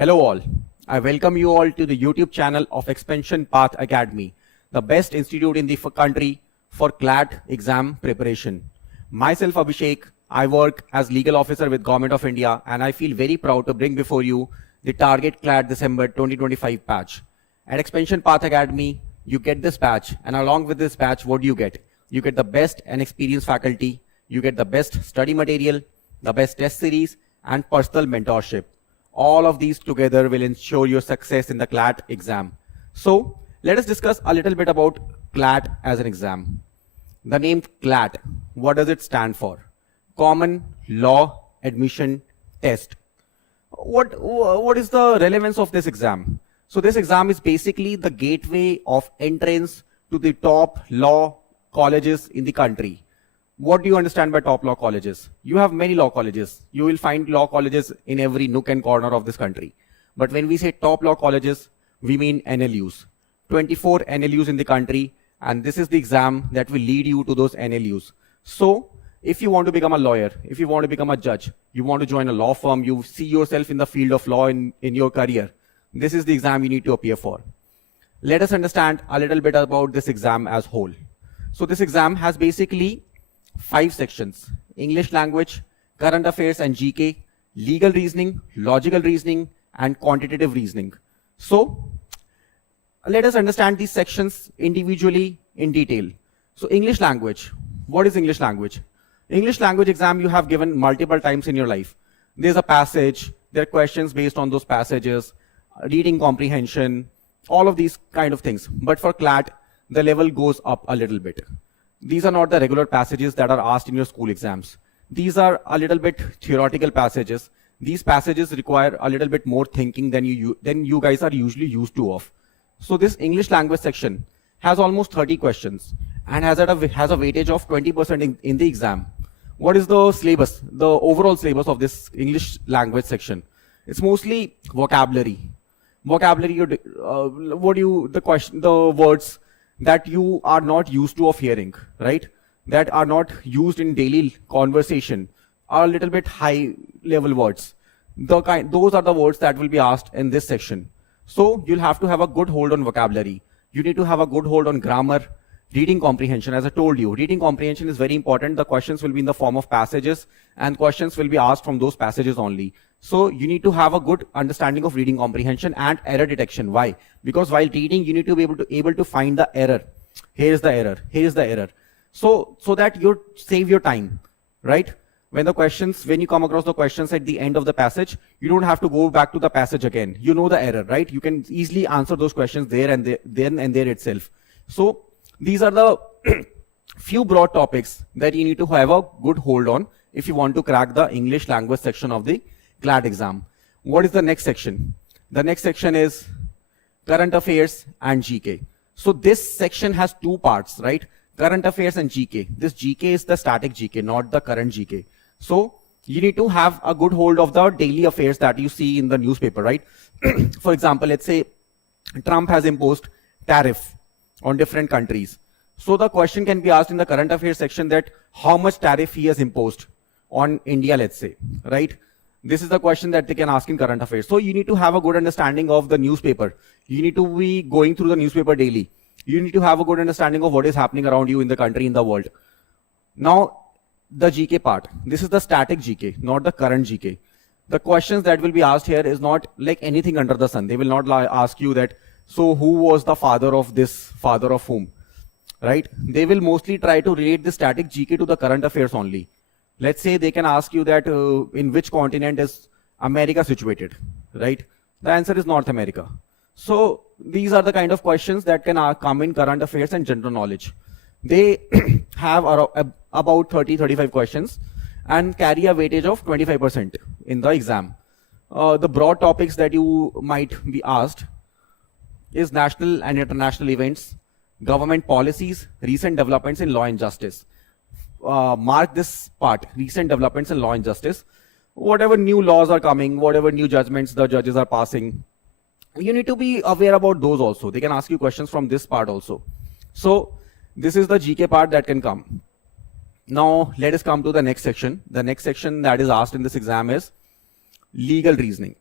Hello all. I welcome you all to the YouTube channel of Expansion Path Academy, the best institute in the country for CLAT exam preparation. Myself Abhishek, I work as legal officer with Government of India and I feel very proud to bring before you the Target CLAT December 2025 patch. At Expansion Path Academy, you get this patch, and along with this patch, what do you get? You get the best and experienced faculty, you get the best study material, the best test series, and personal mentorship. All of these together will ensure your success in the CLAT exam. So let us discuss a little bit about CLAT as an exam. The name CLAT, what does it stand for? Common Law Admission Test. What is the relevance of this exam? So this exam is basically the gateway of entrance to the top law colleges in the country. What do you understand by top law colleges? You have many law colleges. You will find law colleges in every nook and corner of this country. But when we say top law colleges, we mean NLUs. 24 NLUs in the country, and this is the exam that will lead you to those NLUs. So if you want to become a lawyer, if you want to become a judge, you want to join a law firm, you see yourself in the field of law in your career, this is the exam you need to appear for. Let us understand a little bit about this exam as whole. So this exam has basically 5 sections: English language, current affairs and GK, legal reasoning, logical reasoning, and quantitative reasoning. So let us understand these sections individually in detail. So English language. What is English language? English language exam you have given multiple times in your life. There's a passage, there are questions based on those passages, reading comprehension, all of these kind of things. But for CLAT, the level goes up a little bit. These are not the regular passages that are asked in your school exams. These are a little bit theoretical passages. These passages require a little bit more thinking than you guys are usually used to of. So this English language section has almost 30 questions and has a weightage of 20% in the exam. What is the syllabus, the overall syllabus of this English language section? It's mostly vocabulary. Vocabulary, the words that you are not used to of hearing, right? That are not used in daily conversation, are a little bit high level words. Those are the words that will be asked in this section. So you'll have to have a good hold on vocabulary. You need to have a good hold on grammar, reading comprehension. As I told you, reading comprehension is very important. The questions will be in the form of passages and questions will be asked from those passages only. So you need to have a good understanding of reading comprehension and error detection. Why? Because while reading, you need to be able to find the error. Here is the error. Here is the error. So that you save your time, right? When you come across the questions at the end of the passage, you don't have to go back to the passage again. You know the error, right? You can easily answer those questions there and there itself. So these are the few broad topics that you need to have a good hold on if you want to crack the English language section of the CLAT exam. What is the next section? The next section is current affairs and GK. So this section has 2 parts, right? Current affairs and GK. This GK is the static GK, not the current GK. So you need to have a good hold of the daily affairs that you see in the newspaper, right? For example, let's say Trump has imposed tariff on different countries. So the question can be asked in the current affairs section that how much tariff he has imposed on India, let's say, right? This is the question that they can ask in current affairs. So you need to have a good understanding of the newspaper. You need to be going through the newspaper daily. You need to have a good understanding of what is happening around you in the country, in the world. Now, the GK part. This is the static GK, not the current GK. The questions that will be asked here is not like anything under the sun. They will not ask you that, so who was the father of this, father of whom, right? They will mostly try to relate the static GK to the current affairs only. Let's say they can ask you that in which continent is America situated, right? The answer is North America. So these are the kind of questions that can come in current affairs and general knowledge. They have about 30-35 questions and carry a weightage of 25% in the exam. The broad topics that you might be asked is national and international events, government policies, recent developments in law and justice. Mark this part, recent developments in law and justice. Whatever new laws are coming, whatever new judgments the judges are passing, you need to be aware about those also. They can ask you questions from this part also. So this is the GK part that can come. Now let us come to the next section. The next section that is asked in this exam is legal reasoning.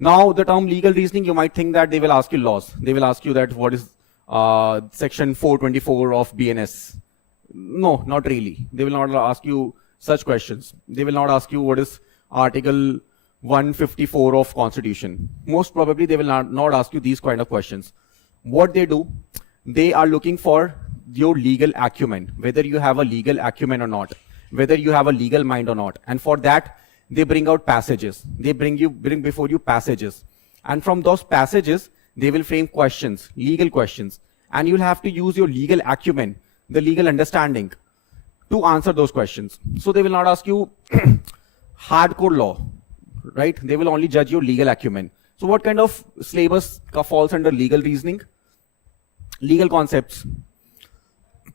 Now, the term legal reasoning, you might think that they will ask you laws. They will ask you that what is section 424 of BNS. No, not really. They will not ask you such questions. They will not ask you what is article 154 of Constitution. Most probably they will not ask you these kind of questions. What they do, they are looking for your legal acumen, whether you have a legal acumen or not, whether you have a legal mind or not. And for that, they bring out passages. They bring before you passages. And from those passages, they will frame questions, legal questions. And you'll have to use your legal acumen, the legal understanding, to answer those questions. So they will not ask you hardcore law, right? They will only judge your legal acumen. So what kind of syllabus falls under legal reasoning? Legal concepts,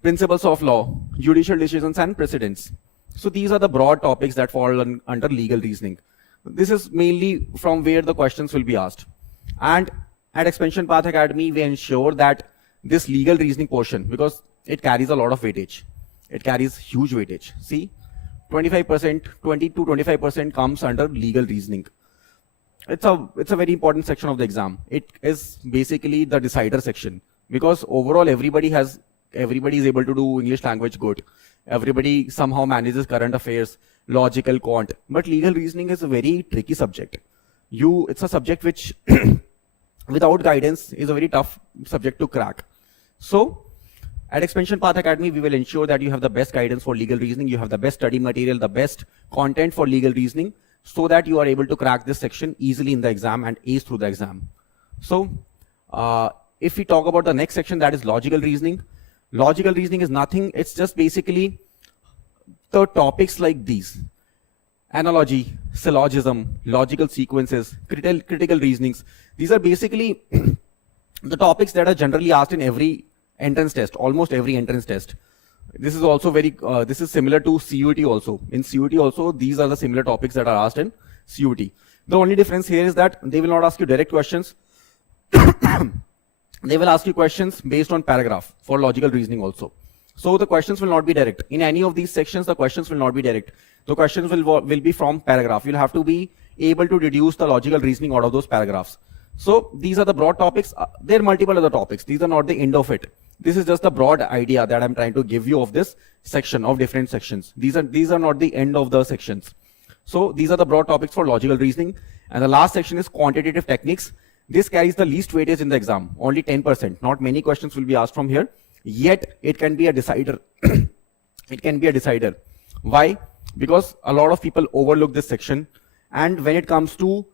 principles of law, judicial decisions, and precedents. So these are the broad topics that fall under legal reasoning. This is mainly from where the questions will be asked. And at Expansion Path Academy, we ensure that this legal reasoning portion, because it carries a lot of weightage. It carries huge weightage. See, 25%, 20 to 25% comes under legal reasoning. It's a very important section of the exam. It is basically the decider section, because overall everybody is able to do English language good. Everybody somehow manages current affairs, logical, quant. But legal reasoning is a very tricky subject. It's a subject which without guidance is a very tough subject to crack. So at Expansion Path Academy, we will ensure that you have the best guidance for legal reasoning, you have the best study material, the best content for legal reasoning, so that you are able to crack this section easily in the exam and ace through the exam. So if we talk about the next section, that is logical reasoning. Logical reasoning is nothing, it's just basically the topics like these: analogy, syllogism, logical sequences, critical reasonings. These are basically the topics that are generally asked in every entrance test, almost every entrance test. This is also this is similar to CUET also. In CUET also, these are the similar topics that are asked in CUET. The only difference here is that they will not ask you direct questions. They will ask you questions based on paragraph for logical reasoning also. So the questions will not be direct. In any of these sections, the questions will not be direct. The questions will be from paragraph. You'll have to be able to deduce the logical reasoning out of those paragraphs. So these are the broad topics. There are multiple other topics. These are not the end of it. This is just the broad idea that I'm trying to give you of this section, of different sections. These are not the end of the sections. So these are the broad topics for logical reasoning. And the last section is quantitative techniques. This carries the least weightage in the exam, only 10%. Not many questions will be asked from here, yet it can be a decider. It can be a decider. Why? Because a lot of people overlook this section. And when it comes to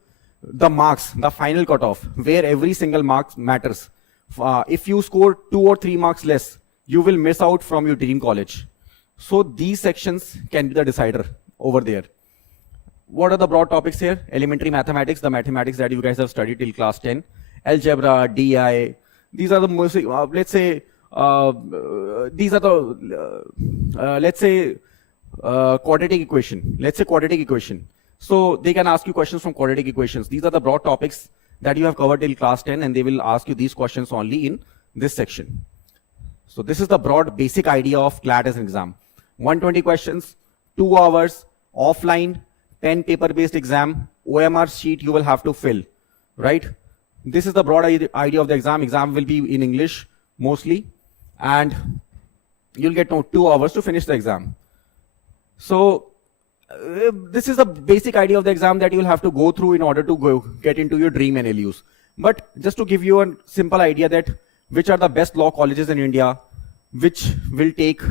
the marks, the final cutoff, where every single mark matters, if you score 2 or 3 marks less, you will miss out from your dream college. So these sections can be the decider over there. What are the broad topics here? Elementary mathematics, the mathematics that you guys have studied till class 10. Algebra, DI. These are the most, let's say, these are the, let's say, quadratic equation. Let's say quadratic equation. So they can ask you questions from quadratic equations. These are the broad topics that you have covered till class 10, and they will ask you these questions only in this section. So this is the broad basic idea of CLAT as an exam. 120 questions, 2 hours, offline, pen paper-based exam, OMR sheet you will have to fill, right? This is the broad idea of the exam. Exam will be in English mostly, and you'll get 2 hours to finish the exam. So this is the basic idea of the exam that you'll have to go through in order to get into your dream NLUs. But just to give you a simple idea that which are the best law colleges in India, which will take,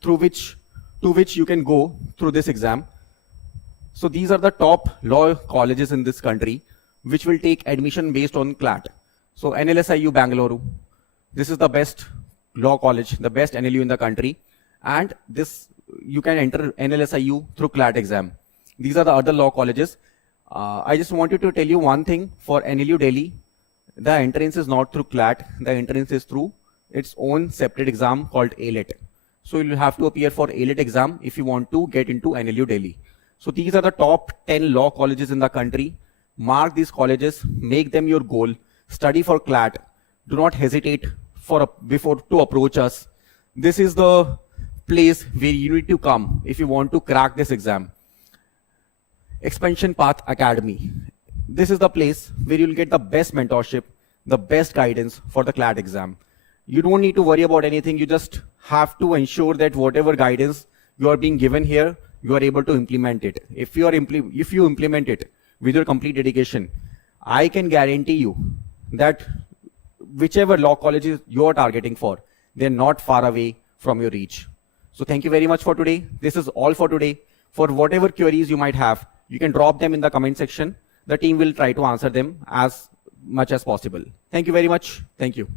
to which you can go through this exam. So these are the top law colleges in this country, which will take admission based on CLAT. So NLSIU Bangalore, this is the best law college, the best NLU in the country. And this, you can enter NLSIU through CLAT exam. These are the other law colleges. I just wanted to tell you one thing. For NLU Delhi, the entrance is not through CLAT. The entrance is through its own separate exam called ALET. So you'll have to appear for ALET exam if you want to get into NLU Delhi. So these are the top 10 law colleges in the country. Mark these colleges, make them your goal, study for CLAT. Do not hesitate to approach us. This is the place where you need to come if you want to crack this exam. Expansion Path Academy. this is the place where you'll get the best mentorship, the best guidance for the CLAT exam. You don't need to worry about anything. You just have to ensure that whatever guidance you are being given here, you are able to implement it. If you implement it with your complete dedication, I can guarantee you that whichever law colleges you are targeting for, they're not far away from your reach. So thank you very much for today. This is all for today. For whatever queries you might have, you can drop them in the comment section. The team will try to answer them as much as possible. Thank you very much. Thank you.